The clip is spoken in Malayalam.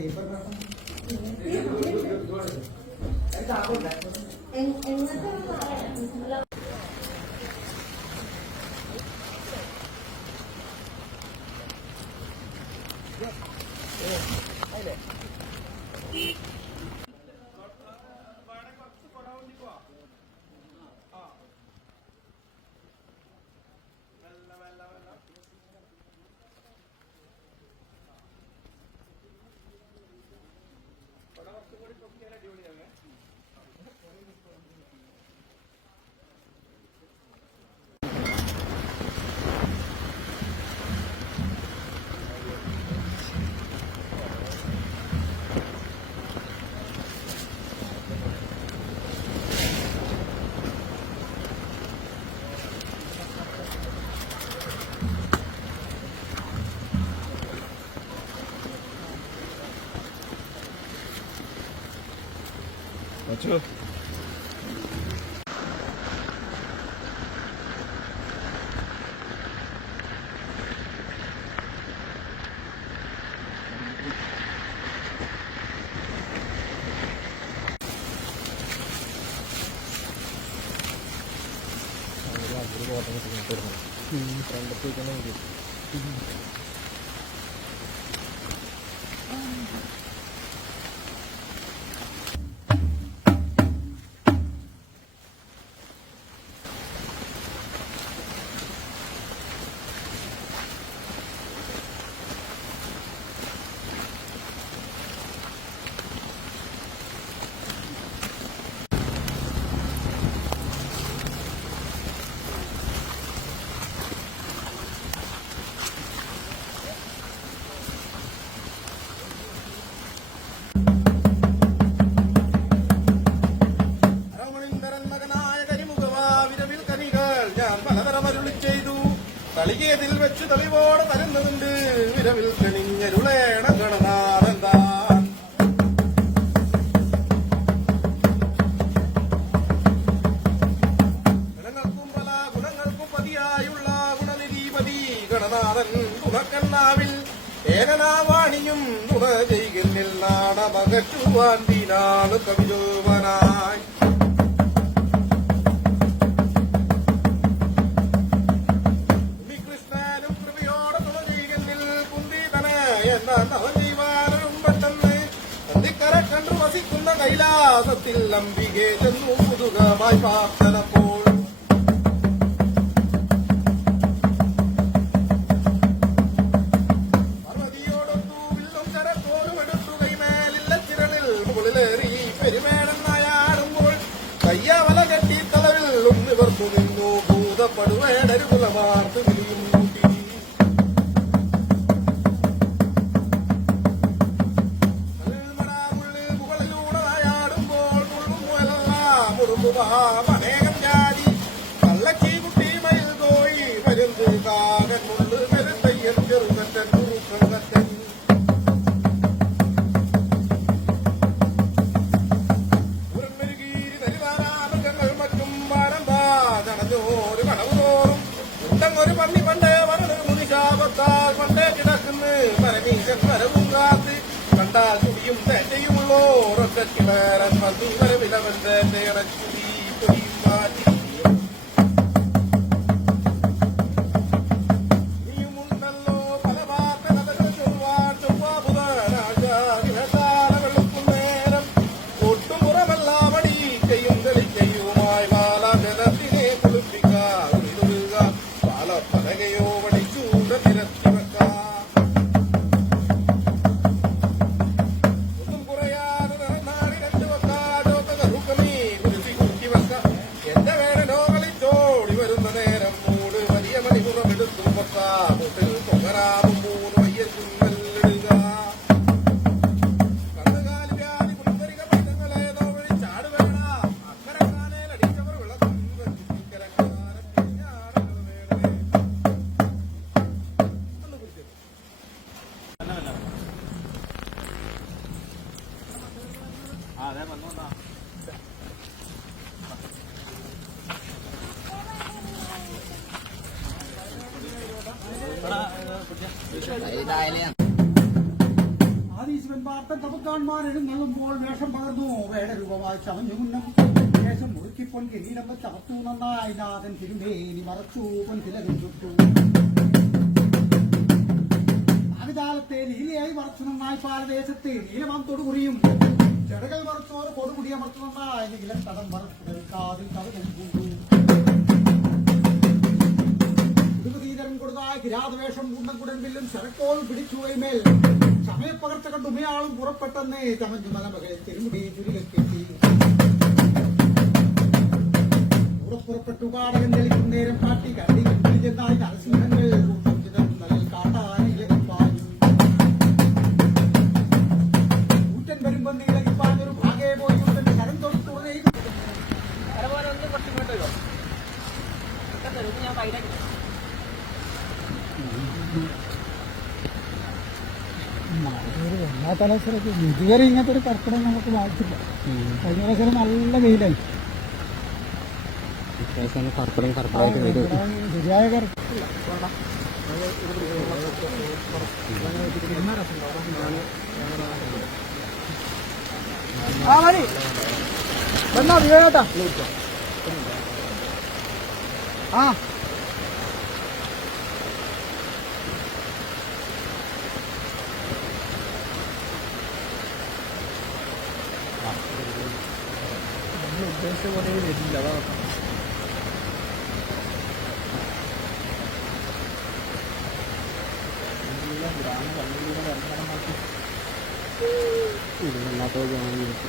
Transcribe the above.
paper na pa. Yeah. Hey there. 맞죠? അരമണിന്തരൻ തളികേതിൽ വെച്ചു തെളിവോടെ തരുന്നതുണ്ട് വിരവിൽ കണിഞ്ഞരുളേണ ഗണനാഥന്താൻ ഗണങ്ങൾക്കും പല ഗുണങ്ങൾക്കും പതിയായുള്ള ഗുണനിധിപതി ഗണനാഥൻ ഗുണക്കണ്ണാവിൽ ഏകനാവാണിയും ഗുണ ചെയ്കന്നിൽ നാടമകറ്റുവാൻ തീനാണ് കവിതോവനായി കൈലാസത്തിൽ അംബികെ ചെന്നു പുതുകമായി പ്രാർത്ഥനപ്പോൾ. കയ്യവല കെട്ടി തലവിൽ ഒന്നിവർക്കു നിന്നു ഭൂതപ്പെടുവേടരുകുലമാർത്ത് വിളിയും അനേകം ജാതി കള്ളച്ചി കുട്ടി മയിൽ കോഴി പരുന്ത് കാകൻ മുള്ളു പെരുത്തയ്യൻ ചെറുകറ്റൻ കുറുക്കൻ ഉണ്ടങ്ങൊരു പന്നി പണ്ടേ വരണ മുനിശാപത്താൽ പണ്ടേ കിടക്കുന്നു. പരമീശൻ വരവും കാത്ത് കണ്ടാൽ ചുടിയും തേറ്റയുമുള്ളോരൊക്കെ ஓரக்கத்தில ரத்மதி வரவில வந்த தேரச்சி புரியும் மாற்றி ปากกาผมเป็นผมกระดาษมูโน ആദീശ്വരന്മാർ കാർത്തൻ തപക്കാന്മാർ എഴുന്നള്ളുമ്പോൾ വേഷം പകർന്നു വേടരൂപമായി ചമഞ്ഞു മുന്നം ശേഷം മുറുക്കിപ്പൊൻ കിരീടം വെച്ച് അകത്തു നന്നായി നാഥൻ തിരുമേനി മറച്ചു പൊൻ തിലകം ചുട്ടു ആവിതാലത്തെ ലീലയായി മറച്ചു നന്നായി പാലദേശത്തെ നീലമാം തൊടുകുറിയും ചെടകൾ മറച്ചോർ കൊടുകുടി മറച്ചു നന്നായി നീലം തടം മറച്ചു കാതിൽ കവകം പൂണ്ടു കൊടുതായ കിരാതവേഷം കുണ്ടൻകുടൻപില്ലും ശരക്കോൾ പിടിച്ചു വൈമേൽ സമയപ്പകർച്ച കണ്ട് ഉമയാളും പുറപ്പെട്ടെന്നേ തമഞ്ഞുമല മകളെ തിരുമുടി ചുരുലെത്തി പുറപ്പെട്ടു തെളിക്കും നേരം കാട്ടി കണ്ടി ചെന്നായി നരസിംഹങ്ങൾ വല്ലാത്ത അവസരത്തിൽ ഇതുവരെ ഇങ്ങനത്തെ ഒരു കർക്കിടകം നമുക്ക് വായിച്ചില്ല കഴിഞ്ഞ പ്രാവശ്യം നല്ല വെയിലായി. കർക്കിടം ശരിയായ കർക്കിടം ആ മതി വന്നാ വിവേകട്ടാ ആ. ഉദ്ദേശിച്ച പോലെ വരില്ല അതാണ് ഇതിനകത്ത്